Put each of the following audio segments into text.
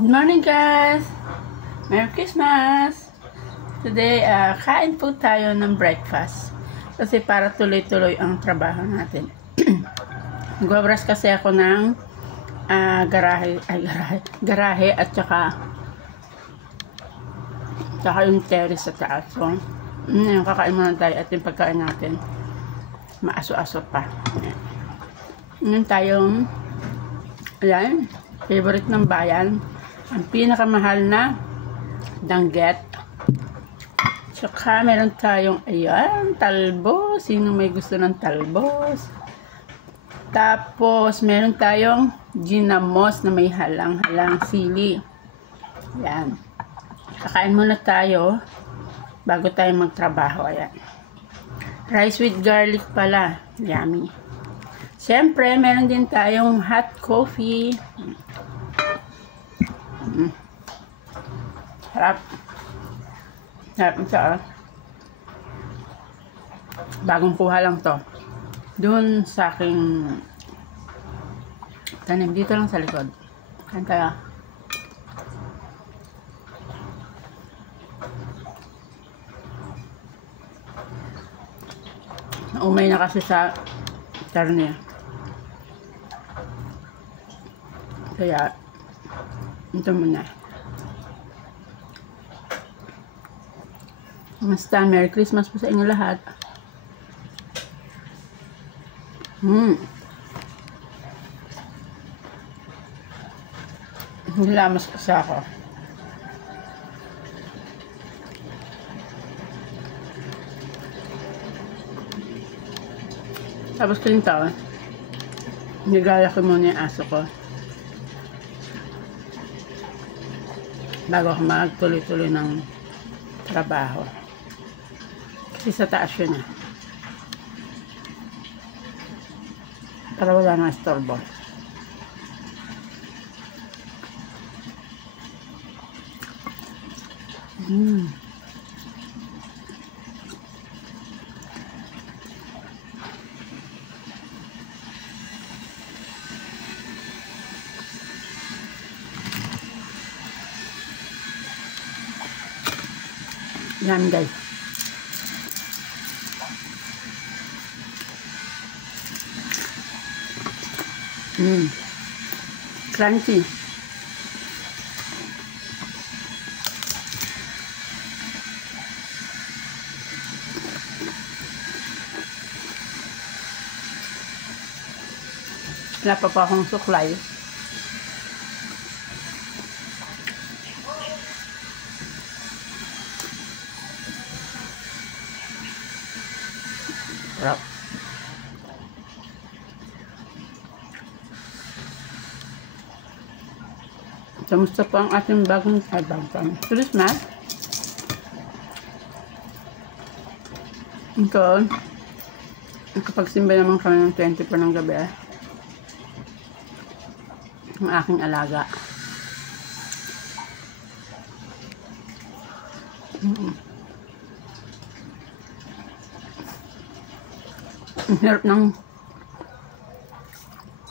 Good morning guys! Merry Christmas! Today, kain po tayo ng breakfast. Kasi para tuloy-tuloy ang trabaho natin. Nagwabras kasi ako ng garahe at saka yung terrace sa taas. So, yung kakain muna tayo at yung pagkain natin maaso-aso pa. Ngayon tayong ayan, favorite ng bayan, ang pinakamahal na danggit. Tsaka meron tayong ayan, talbos. Sino may gusto ng talbos? Tapos meron tayong ginamos na may halang-halang sili. Ayan. Kakain muna tayo bago tayo magtrabaho. Ayan. Rice with garlic pala. Yummy. Siyempre, meron din tayong hot coffee. Harap. Harap ito. Bagong kuha lang to. Doon sa aking tanim. Dito lang sa likod. Kain tayo. Naumay na kasi sa karne. Kaya, ito muna. Kamusta? Merry Christmas po sa inyo lahat. Nilamas kasi ako. Tapos yung tao, nagala ko muna yung aso ko bago ako magtuloy-tuloy ng trabaho. Kasi sa taas yun para wala nang istorbo. Yan guys. Crunchy. Wala pa akong suklay. Sarap. Kamusta po ang ating bagong Christmas? Ito, nakapagsimba naman kami ng 20 po ng gabi. Ang aking alaga. Ang hirap ng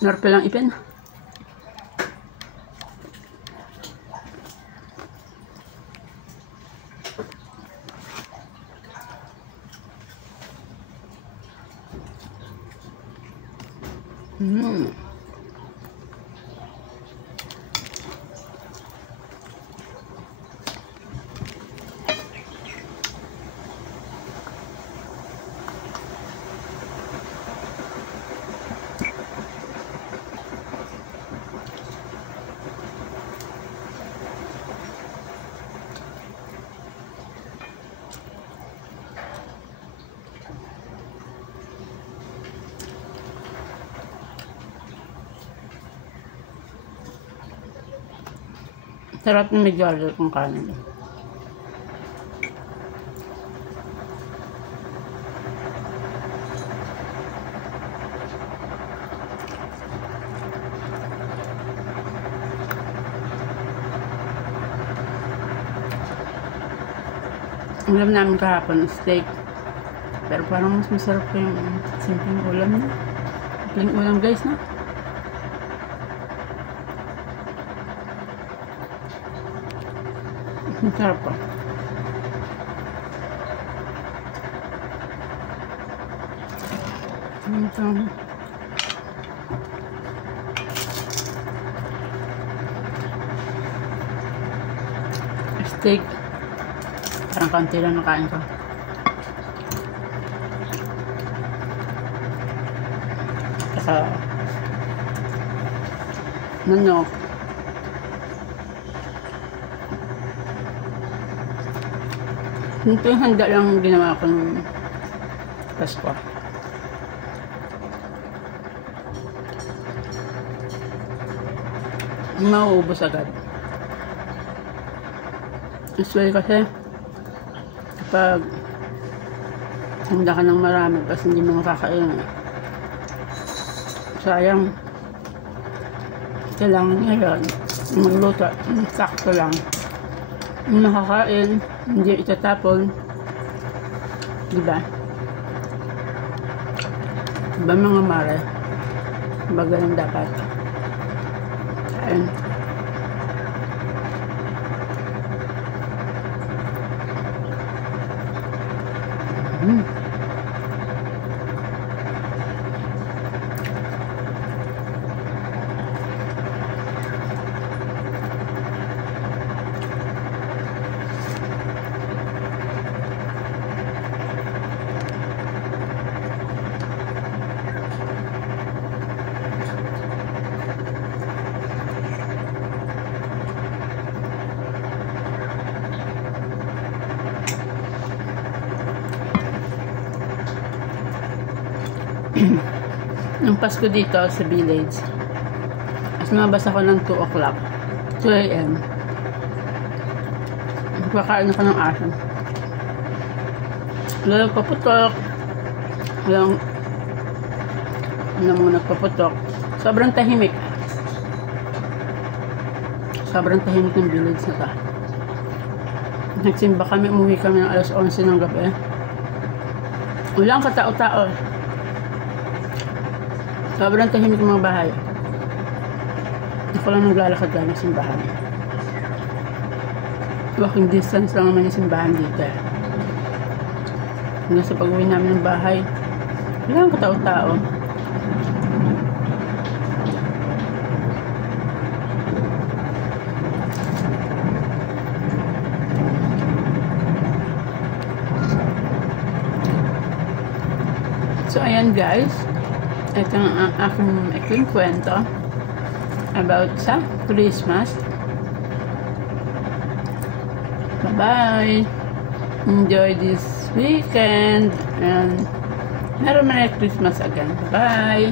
lang ipin. Sarap na medyo alert ng kanin. Ulam namin kahapon, steak. Pero parang mas masarap pa yung simpleng ulam na. Simpleng ulam guys na. Ang sarap po. Ito. Steak. Parang konti lang nakain ko. Saka manok. Ito yung handa lang ginawa ko ng Pasko. Mauubos agad. Usually kasi kapag handa ka ng marami kasi hindi mo makakain, sayang. Kailangan ngayon magluto, sakto lang. Makakain, hindi itatapon, diba? Diba mga mare? Diba ganun dapat? Kain. Nung Pasko dito sa village, mas lumabas ako ng 2 o'clock, 2 a.m. Magkakain ako ng aso. Walang nagpaputok, walang mga nagpaputok. Sobrang tahimik. Sobrang tahimik ng village na ta. Nagsimba kami, umuwi kami ng alas 11 ng gabi. Walang katao-tao. Sobrang tahimik ng mga bahay. Ako lang naglalakad lang ng simbahan. Walking distance lang naman yung simbahan dito. Hanggang sa pag-uwi namin ng bahay, walang katao-tao. So ayan guys, ito ang aking kwento about sa Christmas. Bye-bye! Enjoy this weekend and Merry Christmas again. Bye!